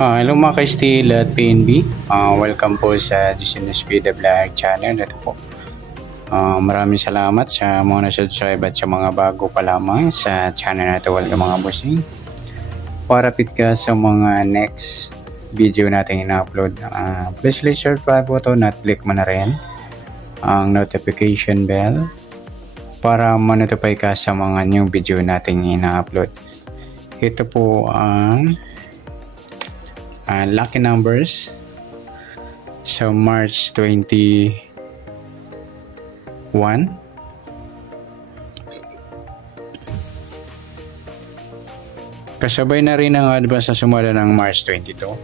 Hello mga ka-Steel at PNB. Welcome po sa Business Vida Vlog channel. Ito po. Maraming salamat sa mga na-subscribe at sa mga bago pa lamang sa channel na ito. Welcome mga bossing. Parapit ka sa mga next video natin ina-upload. Please subscribe po ito at click mo na rin ang notification bell para ma-notify ka sa mga new video natin ina-upload. Ito po ang lucky numbers sa March 21. Kasabay na rin ang advance sa sumada ng March 22.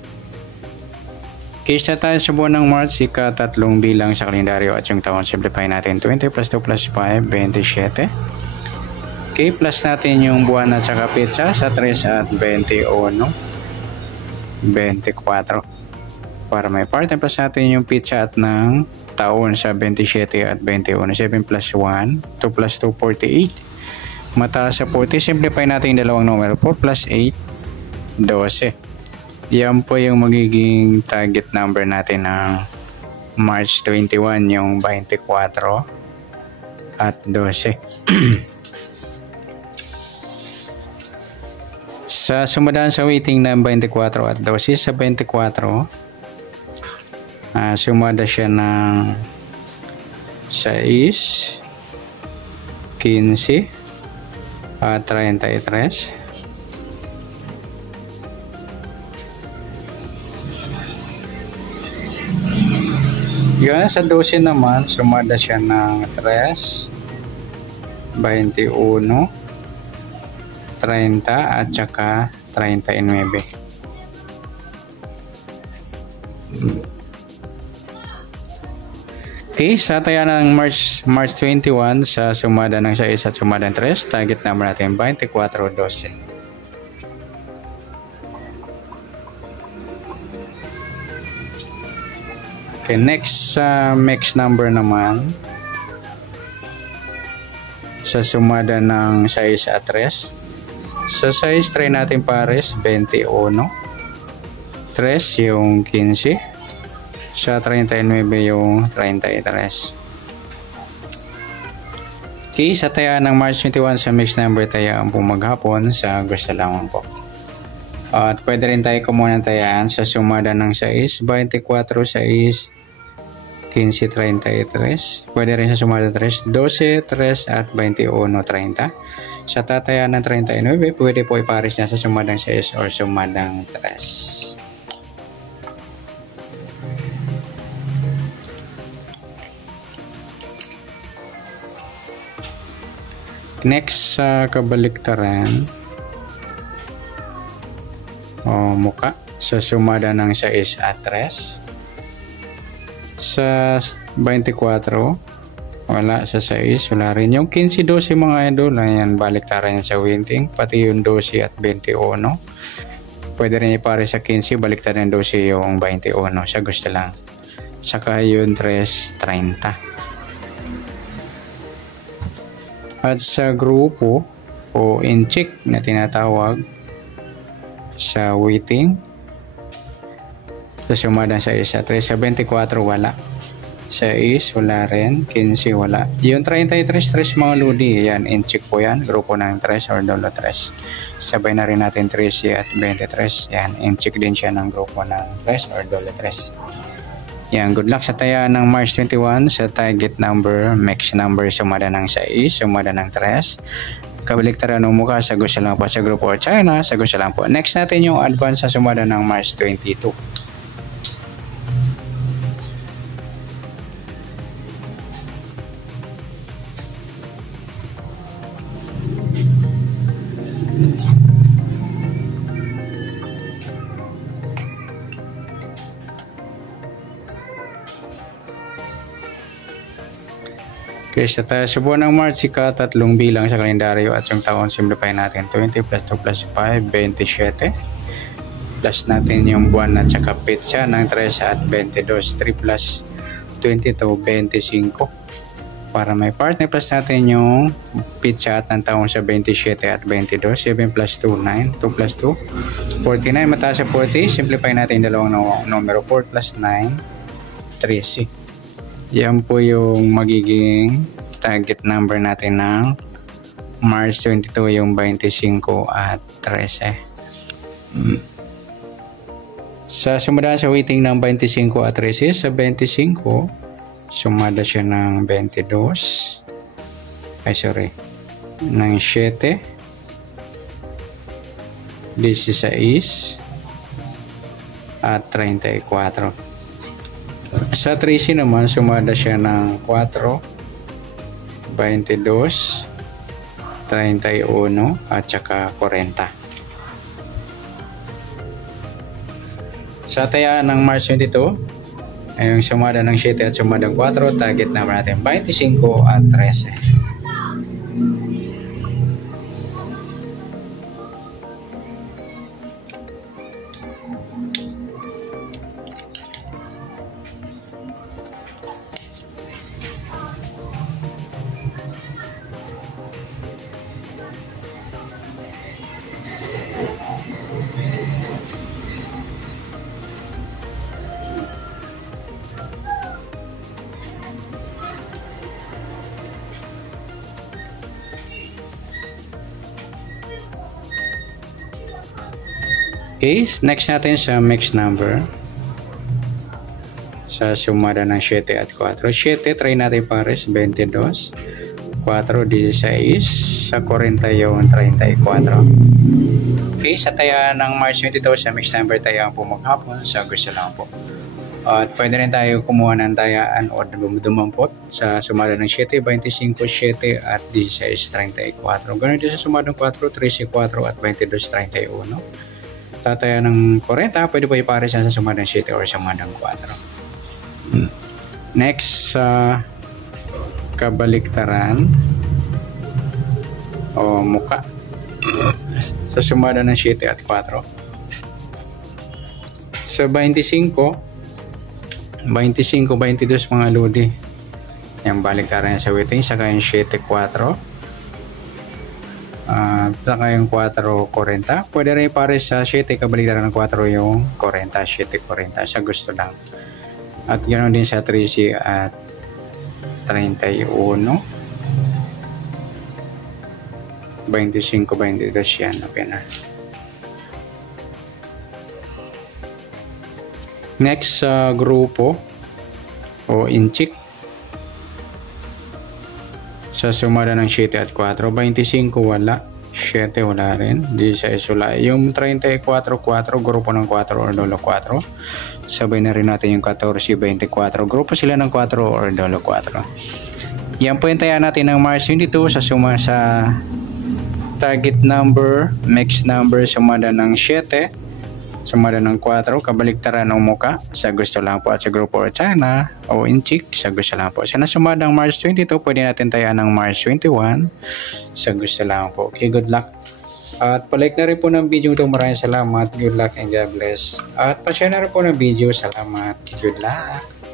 Case na tayo sa buwan ng March, ika-tatlong bilang sa kalendaryo at yung taon simplify natin 20 plus 2 plus 5, 27. Okay, plus natin yung buwan at saka petsa sa 3 at 21. 24 para may part. Plus natin yung pizza at ng taon sa 27 at 21. 7 plus 1 2 plus 2 48. Mataas sa 40. Simplify natin yung dalawang numero. 4 plus 8 12. Yan po yung magiging target number natin ng March 21, yung 24 at 12. Sa sumadaan sa waiting ng 24 at 12, sa 24 sumada siya ng 6, 15 at 33. Yun, sa 12 naman sumada siya ng 3, 21, 30 at saka 39. Okay, sa taya ng March 21 sa sumada ng 6 at sumada ng 3, target number natin 24-12. Okay, next mix number naman sa sumada ng 6 at 3. Sa size, try natin pares, 21. 3 yung 15. Sa 39 yung 33. Okay, sa taya ng March 21 sa mix number tayaan po maghapon sa gusto lamang po. At pwede rin tayo kumuha ng tayaan sa sumada ng 6, 24, 6, 15, 33. Pwede rin sa sumada 3, 12, 3 at 21, 30. Sa tatayan ng 39, pwede po ipares niya sa sumadang 6 or sumadang 3. Next sa kabaliktaran o muka sa sumada ng 6 at 3. Sa 24, wala. Sa 6, wala rin. Yung 15-12 mga idol, ayan, baliktaran yan sa winting. Pati yung 12 at 21. Pwede rin ipare sa 15, baliktaran yung 12 yung 21. Sa gusto lang. Saka yung 3-30. At sa grupo o incheck na tinatawag sa waiting, sa sumadang sa 6 at 3, sa 24 wala. 6 wala rin, 15 wala. Yung 33 mga lodi, yan, in-check po yan, grupo ng 3 or dolo 3. Sabay na rin natin 13 at 23, yan, in-check din siya ng grupo ng 3 or dolo 3. Yan, good luck sa taya ng March 21 sa target number, mix number, sumada ng 6, sumada ng 3. Kabaliktaran ng mukha sa gusto lang po sa grupo China, sa gusto lang po. Next natin yung advance sa sumada ng March 22. Okay, sa buwan ng March, ika-tatlong bilang sa kalendaryo at yung taon simplify natin 20 plus 2 plus 5, 27. Plus natin yung buwan at saka petsa ng 3 at 22. 3 plus 22, 25. para may partner plus natin yung pizza at ng taon sa 27 at 22. 7 plus 2, 9. 2 plus 2, 49. Mataas sa 40. Simplify natin yung dalawang numero. 4 plus 9, 13. Yan po yung magiging target number natin ng March 22, yung 25 at 13. Sa sumada sa weighting ng 25 at 13, sa 25, sumada siya ng 22, ng 7, 16, at 34. Sa 13 naman, sumada siya ng 4, 22, 31, at saka 40. Sa tayaan ng March 22, ay yung sumada ng 7 at sumada ng 4, target number natin 25 at 13. Okay, next natin sa mixed number. Sa sumada ng 7 at 4. 7, try natin pares, 22. 4, 16. Sa 40 yung 34. Okay, sa tayaan ng March 22, sa mixed number tayaan po maghapon. Sa gusto lang po. At pwede rin tayo kumuha ng tayaan o dumampot sa sumada ng 7, 25, 7 at 16, 34. Ganun din sa sumada ng 4, 13, 4 at 22, 31. Tataya ng 40, pwede po ipares sa sumada ng 7 or sumada ng 4. Next, sa kabaliktaran o muka sa sumada ng 7 at 4. Sa 25, 22 mga lodi. Yung baliktaran sa weighting, saka yung 7, 4. Saka yung 4, 40. Pwede rin pares sa 7, kabaliktaran ng 4 yung 40, 7, 40. Sa gusto lang. At ganoon din sa 13 at 31. 25, 22 yan. Okay na. Next sa grupo o inchik. Sa sumada ng 7 at 4. 25 wala. 7 wala rin. 16 wala. Yung 34, 4. Grupo ng 4 or dolo 4. Sabay na rin natin yung 14, 24. Grupo sila ng 4 or dolo 4. Yan po yung taya natin ng March 22 sa suma sa target number, mixed number, sumada ng 7. Sumada ng 4, kabaliktaran ng muka, sa gusto lang po, at sa grupo or China o inchik, sa gusto lang po. Sa nasumada ng March 22, pwede natin tayaan ng March 21, sa gusto lang po. Okay, good luck. At palike na rin po ng video ito. Maraming salamat. Good luck and God bless. At pa-share na rin po ng video. Salamat. Good luck.